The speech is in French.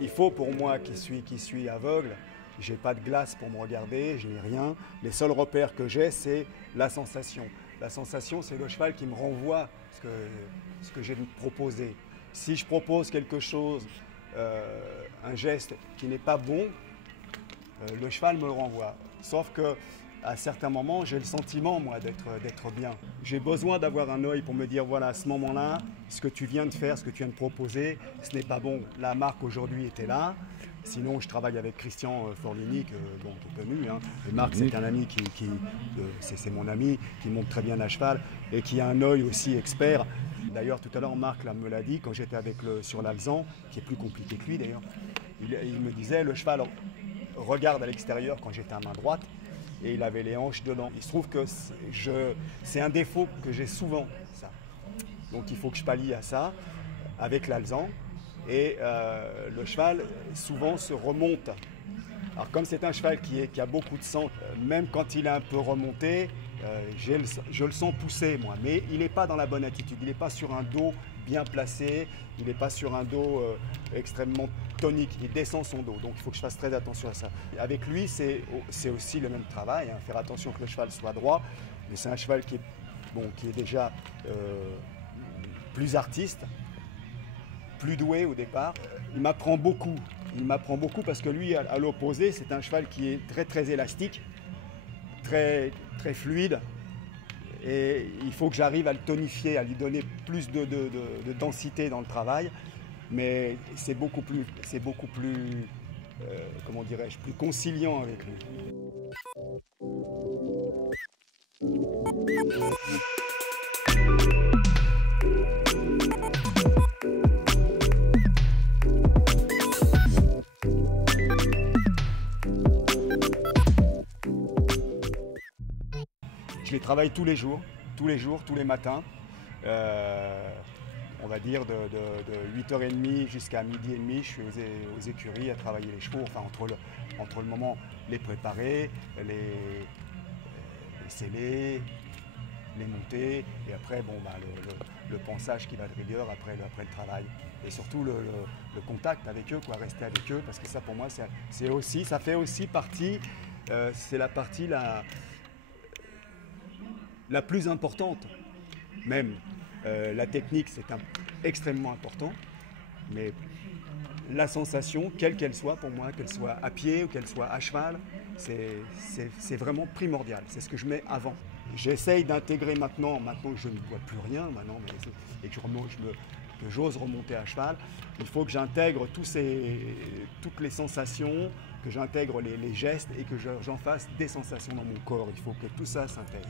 Il faut pour moi qui suis aveugle, j'ai pas de glace pour me regarder, je n'ai rien. Les seuls repères que j'ai, c'est la sensation. La sensation, c'est le cheval qui me renvoie ce que j'ai proposé. Si je propose quelque chose, un geste qui n'est pas bon, le cheval me le renvoie. Sauf que à certains moments, j'ai le sentiment, moi, d'être bien. J'ai besoin d'avoir un œil pour me dire, voilà, à ce moment-là, ce que tu viens de faire, ce que tu viens de proposer, ce n'est pas bon. La marque aujourd'hui était là. Sinon, je travaille avec Christian Forlini, qui est connu. Hein. Et Marc, c'est un ami c'est mon ami, qui monte très bien à cheval et qui a un œil aussi expert. D'ailleurs, tout à l'heure, Marc me l'a dit, quand j'étais sur l'Alezan, qui est plus compliqué que lui d'ailleurs, il me disait, le cheval regarde à l'extérieur quand j'étais à main droite, et il avait les hanches dedans. Il se trouve que c'est un défaut que j'ai souvent, ça. Donc il faut que je pallie à ça avec l'Alezan. Et le cheval, souvent, se remonte. Alors comme c'est un cheval qui a beaucoup de sang, même quand il est un peu remonté, je le sens pousser, moi. Mais il n'est pas dans la bonne attitude. Il n'est pas sur un dos bien placé. Il n'est pas sur un dos extrêmement tonique. Il descend son dos. Donc il faut que je fasse très attention à ça. Avec lui, c'est aussi le même travail. Hein, faire attention que le cheval soit droit. Mais c'est un cheval qui est déjà plus artiste, plus doué au départ. Il m'apprend beaucoup. Il m'apprend beaucoup parce que lui, à l'opposé, c'est un cheval qui est très très élastique, très très fluide. Et il faut que j'arrive à le tonifier, à lui donner plus de densité dans le travail. Mais c'est beaucoup plus comment dirais-je, plus conciliant avec lui. Je les travaille tous les jours, tous les matins. On va dire de 8h30 jusqu'à 12h30, je suis aux écuries à travailler les chevaux, enfin entre le moment les préparer, les sceller, les monter, et après le pansage qui va de rigueur après le travail. Et surtout le contact avec eux, rester avec eux, parce que ça pour moi ça fait aussi partie, c'est la partie la plus importante même. La technique, c'est extrêmement important, mais la sensation, quelle qu'elle soit pour moi, qu'elle soit à pied ou qu'elle soit à cheval, c'est vraiment primordial. C'est ce que je mets avant. J'essaye d'intégrer maintenant que je ne vois plus rien, et que j'ose remonter à cheval, il faut que j'intègre toutes les sensations, que j'intègre les gestes et que j'en fasse des sensations dans mon corps. Il faut que tout ça s'intègre.